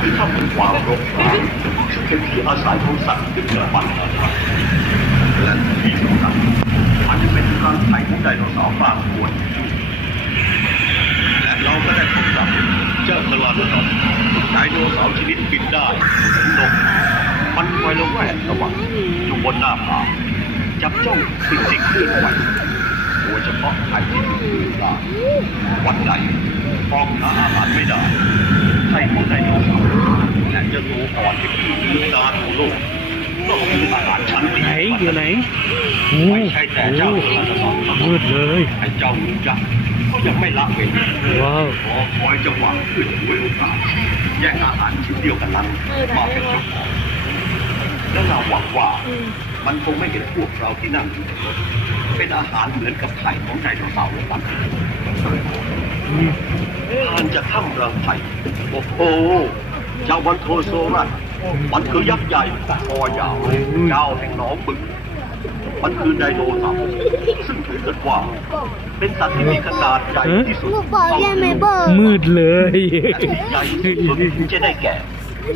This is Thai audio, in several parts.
คือถ้ำเป็นความรกร้างซึ่งเป็นที่อาศัยของสัตว์ที่เกิดปัญหาและที่สำคัญมันจะเป็นรังไข่ของไดโนเสาร์บางส่วนและเราก็ได้พบกับเจ้าคลอนไดโนเสาร์ชนิดบินได้นกมันคอยระแวดระวังอยู่บนหน้าผาจับจ้องสิ่งที่เคลื่อนไหวโดย เฉพาะไข่ที่ถูกลืมตาวันใดฟองหาอาหารไม่ได้ไข่ของไดโนเสาร์และจะตัวอ่อนที่ถูกลืมตาของโลกก็คืออาหารชั้นดีไหนอยู่ไหนไม่ใช่แต่เจ้าคลอนเสาร์มืดเลยไอ้เจ้าหนูยักก็ยังไม่ละเว้นว้าวรอคอยจังหวะขึ้นด้วยโอกาสแย่งอาหารชิ้นเดียวกันนั้นมาเป็นเจ้าของและเราหวังว่ามันคงไม่เห็นพวกเราที่นั่งอยู่ในรถ เป็นอาหารเหมือนกับไข่ของไดโนเสาร์แล้วกันอืมทานจากถ้ำรังไข่โอ้โหเจ้าวันโทโซรัสมันคือยักษ์ใหญ่คอยาวเจ้าแห่งหนองบึกมันคือไดโนเสาร์ซึ่งถือกันว่า เป็นสัตว์ที่มีขนาดใหญ่ที่สุดลูกบอลเล่นไหมเบอร์มืดเลยและที่ใหญ่ที่สุดที่จะได้แก่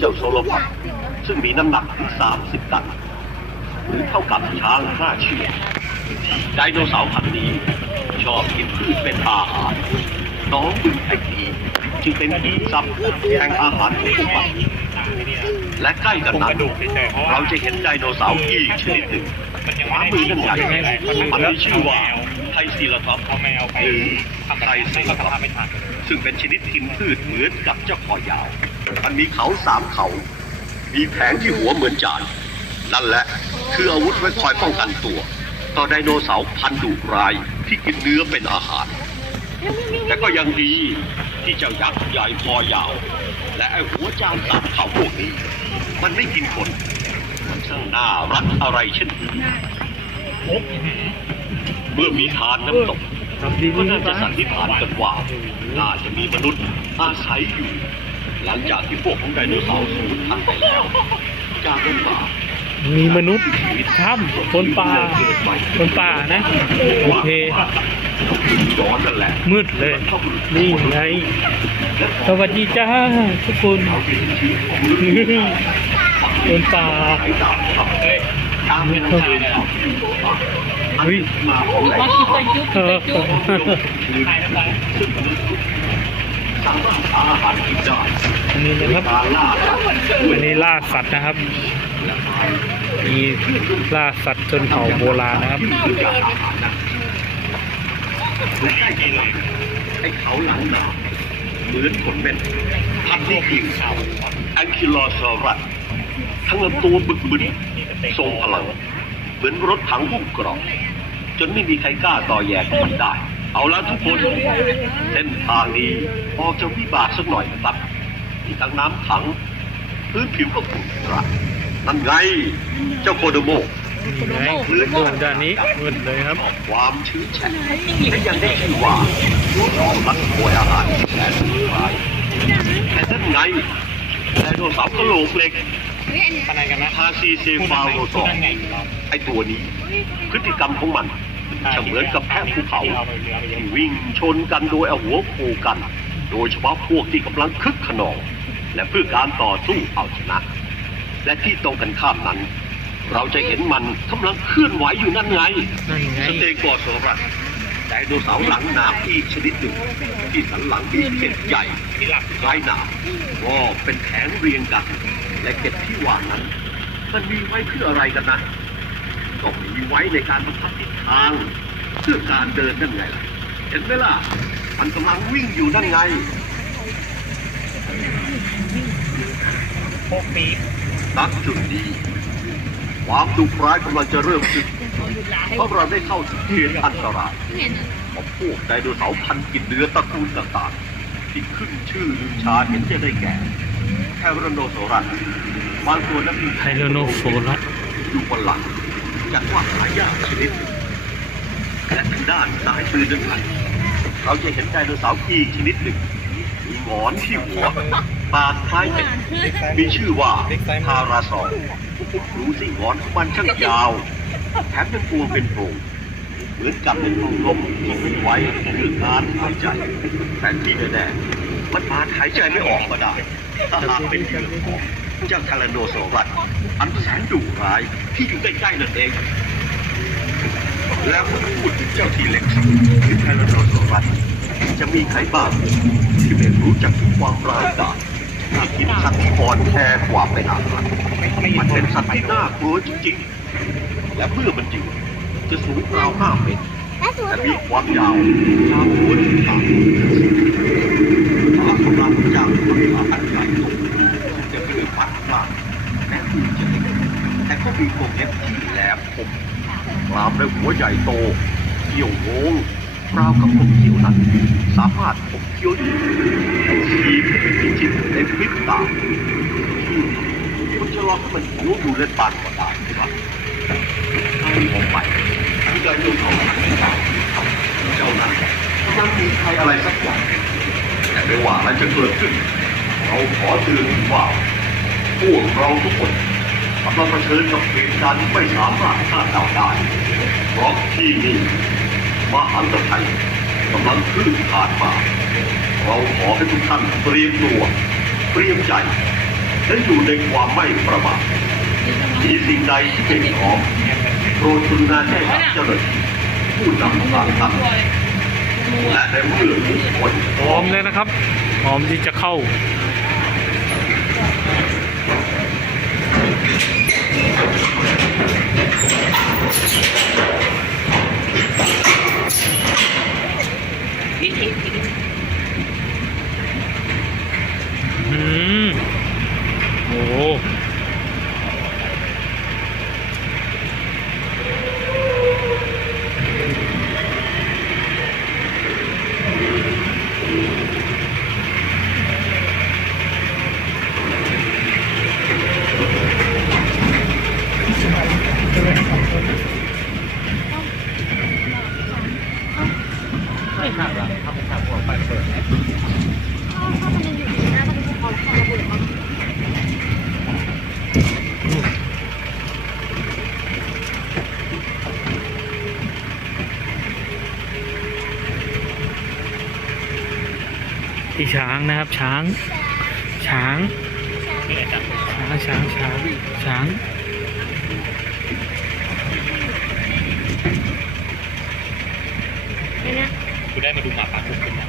เจ้าโซโลพันซึ่งมีน้ำหนักถึง30ตัน หรือเท่ากับช้างห้าเชือกไดโนเสาร์พันธุ์นี้ ชอบกินพืชเป็นอาหารน้องบึงไอทีจึงเป็นที่ซับแห่งอาหารของพวกมันและใกล้กันนั้นเราจะเห็นไดโนเสาร์อีกชนิดหนึ่งขวามือนั่นใหญ่มันมีชื่อว่าไทซีลาทอปเอาแมวไปหรือทำไทอะไรเซก็ลาทสอภาพปไม่ทันซึ่งเป็นชนิดกินพืชเหมือนกับเจ้าคอยาว มันมีเขาสามเขา มีแผงที่หัวเหมือนจาน นั่นแหละ คืออาวุธไว้คอยป้องกันตัว ต่อไดโนเสาร์พันธุ์ดุร้ายที่กินเนื้อเป็นอาหาร แต่ก็ยังดีที่เจ้ายักษ์ใหญ่คอยาว และไอ้หัวจานสามเขาพวกนี้ มันไม่กินคนมันช่างน่ารักอะไรเช่นนี้เมื่อมีทานน้ำตกก็น่าจะสันนิษฐานกันว่า น่าจะมีมนุษย์อาศัยอยู่ หลังจากที่พวกของไดโนเสาร์สูญพันธุ์ไปแล้วจากนั้นมา มีมนุษย์ถ้ำคนป่าคนป่านะโอเคย้อนนั่นแหละมืดเลย นี่ไง สวัสดีจ้าทุกคนคนป่าไอ้ดาวครับตามเป็นทางแล้วเฮ้ยมาของไดมาโนคิดเสาไปร์ยุบเออใครทำไรซึ่งมนุษย์สามารถหาอาหารกินได้อันนี้ด้นะวยครับการล่าสัตว์อันนี้ล่าสัตว์นะครับ มีล่าสัตว์ชนเผ่าโบราณนะครับและใกล้กันเลยไอ้เขาหลังหนาเหมือนขนเม็ดพันที่กิ่งเขาอันคิลอซอรัสทั้งลำตัวบึกบึนทรงพลัง เหมือนรถถังหุ้มกรอบจนไม่มีใครกล้าต่อแย่กับมันได้ เอาละทุกคนเส้นทางนี้ออจะวิบากสักหน่อยนะครับมีทั้งน้ำขัง พื้นผิวก็ขรุขระ นั่นไง เจ้าโคโดโมนี่ไงโดนด้านนี้มืดเลยครับชอบความชื้นแฉะและยังได้ชื่อว่าน้องรักโวยอาหารที่แสนสุดท้ายแต่นั่นไงไดโนเสาร์กระโหลกเหล็กอะไรกันนะพาซีเซคุณฟานั่งไงโรซคุอณนั่งไงเราไอตัวนี้ พฤติกรรมของมันจะเหมือนกับแพะภูเขาที่วิ่งชนกันโดยเอาหัวโขกกัน โดยเฉพาะพวกที่กำลังคึกขนอง และเพื่อการต่อสู้เอาชนะ และที่ตรงกันข้ามนั้น เราจะเห็นมันกำลังเคลื่อนไหวอยู่นั่นไงนั่นไงสเตโกอโซรัสไดโนเสาร์หลังหนามอีกชนิดหนึ่งที่สันหลังมีเกล็ดใหญ่ที่หลับคล้ายหนามก็เป็นแผงเรียงกัน และเกล็ดที่ว่านั้น มันมีไว้เพื่ออะไรกันนะก็มีไว้ในการบังคับทิศทาง เพื่อการเดินนั่นไงล่ะเห็นไหมล่ะ มันกำลังวิ่งอยู่นั่นไงโคกปี๊ บนักจุดนี้ ความดุร้ายกำลังจะเริ่มขึ้นเพราะเราได้เข้าถึงเขตอันตรายของพวกไดโนเสาร์พันธุ์กินเนื้อตระกูลต่างๆที่ขึ้นชื่อลือชาเห็นจะได้แก่แคโรโนโซรัสบางตัวนั้นมีไทโรโนโฟลัสอยู่บนหลังจัดว่าหายากชนิดหนึ่งและทางด้านซ้ายมือนั้นเราจะเห็นไดโนเสาร์อีกชนิดหนึ่งมีหงอนที่หัว ปากคล้ายเป็ดมีชื่อว่าพาราซอร์ดูสิหงอนของมันช่างยาวแถมเป็นพวงเป็นโพรงเหมือนกับเป็นโพรงลมที่มีไว้เพื่อการหายใจแต่ที่แน่ๆมันอาจหายใจไม่ออกก็ได้ถ้าหากเป็นเหยื่อของเจ้าทาราโนซอรัสอันแสนดุร้ายที่อยู่ใกล้ๆนั่นเอง แล้วเมื่อพูดถึงเจ้าทีเล็กซ์หรือไทแรนโนซอรัสจะมีใครบ้างที่ไม่รู้จักถึงความร้ายกาจ ที่คิดสัตว์ที่อ่อนแอกว่าไปอาหารมันเป็นสัตว์ที่น่ากลัวจริงๆ และเมื่อมันอยู่จะสูงราวห้าเมตรและมีความยาวราวหัวถึงขาขาของเราจากต้นขาอันใหญ่โตจะไม่ได้ฟันมากแม้ดูจะเล็กแต่ก็มีกรงเล็บที่แหลมคมกรามและหัวใหญ่โตเกี่ยวโง่ ราวกับผมเขียวนั้น สามารถผมเขียวอยู่ทีมพิจิตในพริบตาคุณจะลองให้มันหิวอยู่ในปานก็ได้ใช่ไหมให้ผมไปที่ได้ดูเขาหันไปตามเจ้านั้นยังมีใครอะไรสักอย่างแต่ไม่ว่าอะไรจะเกิดขึ้น เราขอเตือนว่าพวกเราทุกคนกำลังเผชิญกับเหตุการณ์ที่ไม่สามารถคาดเดาได้เพราะที่นี่ มหันตภัยกำลังคลื่นผ่านมา เราขอให้ทุกท่านเตรียมตัว เตรียมใจ และอยู่ในความไม่ประมาทมีสิ่งใดที่เป็นของโปรดกรุณาแจ้งกับเจ้าหน้าที่ผู้นำทางท่านและในเมื่อทุกคนพร้อมเลยนะครับพร้อมที่จะเข้า ช้างนะครับ ช้าง ช้าง ช้าง ช้าง ช้าง ช้างคุณได้มาดูหาป่าคุกเป็นไง